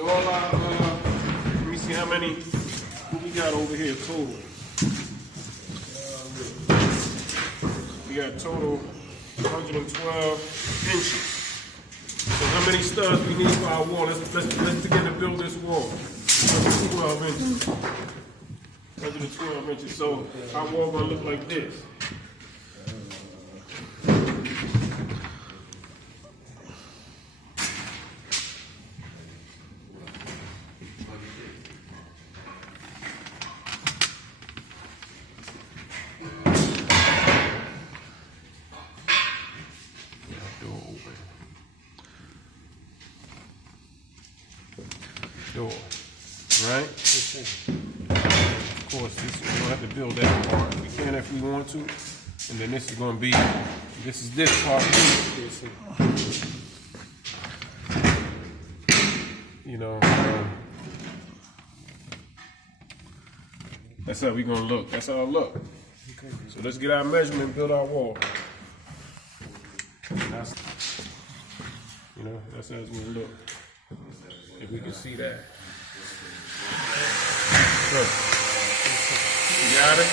all our, let me see how many what we got over here total. We got total 112 inches. So how many studs we need for our wall? Let's begin to build this wall. 112 inches. 112 inches. So our wall gonna look like this. Door, right? Of course, we don't have to build that part. We can if we want to. And then this is going to be, this is this part. You know, that's how we're going to look. That's how it look. So let's get our measurement and build our wall. That's, you know, that's how it's going to look. If we can see that. Good. You got it?